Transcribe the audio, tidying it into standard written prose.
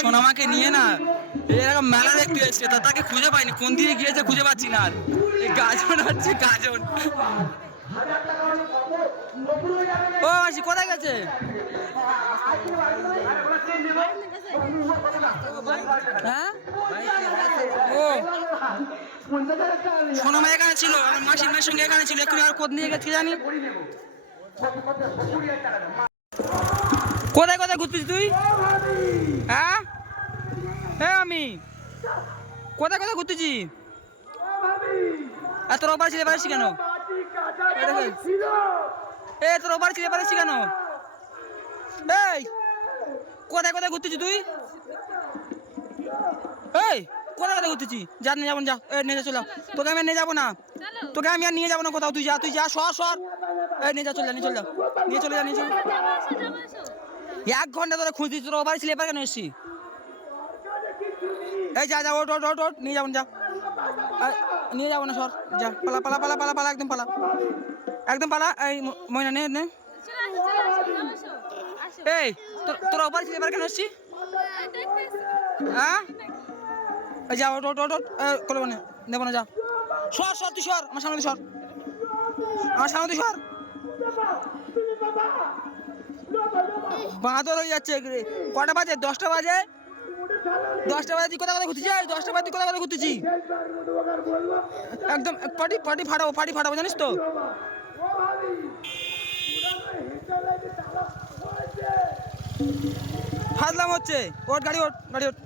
সোনামাকে নিয়ে না এরকম মেলা দেখতে এসছে, তা তাকে খুঁজে পাইনি, কোন দিকে গিয়েছে খুঁজে পাচ্ছি না। আর এই গাজন হচ্ছে গাজন। ও মাসি কোথায় গেছে? হ্যাঁ ও সোনামা এখানে ছিল, আর মাসির মেয়ের সঙ্গে এখানে ছিল, একটু আর কোন দিকে গেছে জানি। কোথায় কোথায় ঘুরতিস তুই? হ্যাঁ হ্যাঁ আমি কোথায় কোথায় ঘুরতেছি? আর তোর ওপারে ছিলে পারিস কেন? এ তোর ওপারে ছিলে পারিস কেন? এই কোথায় কোথায় ঘুরতেছি তুই? এই কোথায় কোথায় ঘুরতেছি? যা নিয়ে যাবো যা, এই নিয়ে যা চলাম, তোকে আমি নিয়ে যাবো না, তোকে আমি আর নিয়ে যাবো না কোথাও, তুই যা সর সর, এই নিয়ে যা চলে যা, নিয়ে চলে যা, নিয়ে চলে যা, নিয়ে চলে। 1 ঘন্টা ধরে খুঁজছি, তোর ওপারে ছিলে এবার কেন এসছি? এই যা যা, ওট ওট ওট ওট, নিয়ে যাবো না যা, নিয়ে যাবো না সর, যা পালা পালা পালা পালা পালা, একদম পালা, একদম পালা। এই ময়না নে নে, এই তোর ওপারে ছিলে এবার কেন এসছি? হ্যাঁ যা ওট ওট ওট ওট, করবো না, নেবো না, যা সর সর, তুই সর, আমার সামনে তুই সর, আমার সামনে তুই সর। বাঁদর হয়ে যাচ্ছে। কটা বাজে? 10টা বাজে। 10টা বাজে তুই কোথা কথা ঘুরতেছি? 10টা বাজে তুই কোথা কথা ঘুরতেছি? একদম পাটি পাটি ফাটাবো, পাটি ফাটাবো জানিস তো। ফাজলাম হচ্ছে, ওট গাড়ি ওট, গাড়ি ওট।